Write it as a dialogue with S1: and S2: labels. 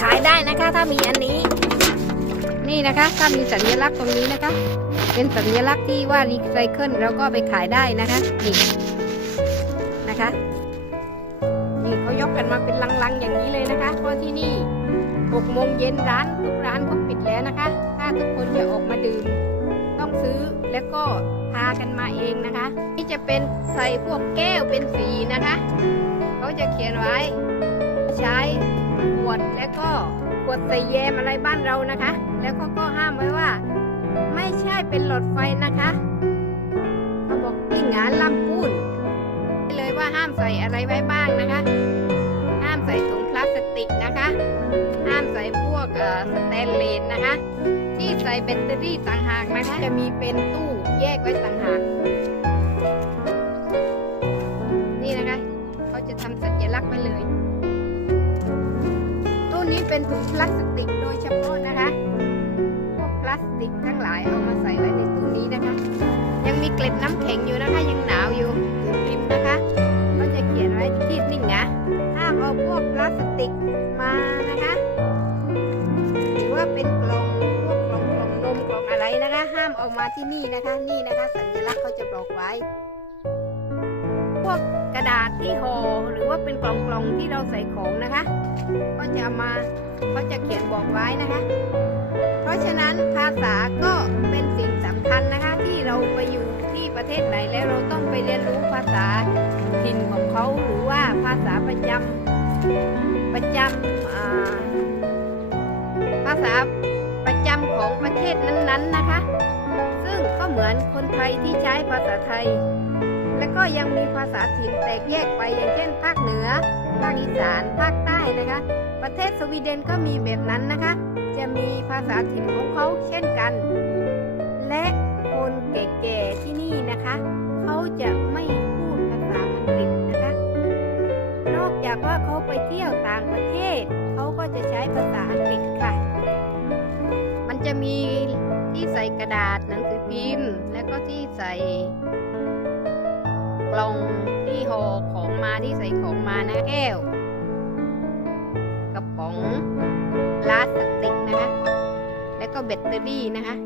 S1: ขายได้นะคะ ถ้ามีอันนี้ นี่นะคะ ถ้ามีสัญลักษณ์ตรงนี้นะคะ เป็นสัญลักษณ์ที่ว่ารีไซเคิลแล้วก็ไปขายได้นะคะนี่นะคะนี่เขายกกันมาเป็นลังๆอย่างนี้เลยนะคะเพราะที่นี่6โมงเย็นร้านทุกร้านเขาปิดแล้วนะคะ ถ้าทุกคนจะออกมาดื่มต้องซื้อแล้วก็พากันมาเองนะคะที่จะเป็นใส่พวกแก้วเป็นสีนะคะ เขาจะเขียนไว้ ใช้ วดแล้วก็ขวดใส่แยมอะไรบ้านเรานะคะ แล้วเขาก็ห้ามไว้ว่า ไม่ใช่เป็นหลอดไฟนะคะเขาบอกที่งานลำพูนเลยว่าห้ามใส่อะไรไว้บ้างนะคะ ห้ามใส่ถุงพลาสติกนะคะ ห้ามใส่พวกสแตนเลสนะคะ ที่ใส่แบตเตอรี่ต่างหากนะคะ จะมีเป็นตู้แยกไว้ต่างหาก นี้เป็นถุงพลาสติกโดยเฉพาะนะคะ พวกพลาสติกทั้งหลายเอามาใส่ไว้ในตู้นี้นะคะ ยังมีเกล็ดน้ำแข็งอยู่นะคะ ยังหนาวอยู่ริมนะคะ ก็จะเขียนไว้ที่นิ่งนะห้ามเอาพวกพลาสติกมานะคะ หรือว่าเป็นกล่องพวกกล่องกล่องนมกล่องอะไรนะคะ ห้ามเอามาที่นี่นะคะ นี่นะคะ สัญลักษณ์เขาจะบอกไว้ พวกกระดาษที่ห่อหรือ ว่าเป็นกล่องกล่องๆที่เราใส่ของนะคะ ก็จะมาเขาจะเขียนบอกไว้นะคะ เพราะฉะนั้นภาษาก็เป็นสิ่งสำคัญนะคะ ที่เราไปอยู่ที่ประเทศไหนแล้วเราต้องไปเรียนรู้ภาษาถิ่นของเขาหรือว่าภาษาประจำประจำภาษาประจำของประเทศนั้นๆนะคะ ซึ่งก็เหมือนคนไทยที่ใช้ภาษาไทย ก็ยังมีภาษาถิ่นแตกแยกไปอย่างเช่น ภาคเหนือ ภาคอีสาน ภาคใต้นะคะ ประเทศสวีเดนก็มีแบบนั้นนะคะ จะมีภาษาถิ่นของเขาเช่นกัน และคนแก่ๆที่นี่นะคะ เขาจะไม่พูดภาษาอังกฤษนะคะ นอกจากว่าเขาไปเที่ยวต่างประเทศ เขาก็จะใช้ภาษาอังกฤษค่ะ มันจะมีที่ใส่กระดาษหนังสือพิมพ์ ล่องที่ห่อของมาที่ใส่ของมานะแก้ว กับของลาสติกนะคะ แล้วก็แบตเตอรี่นะคะ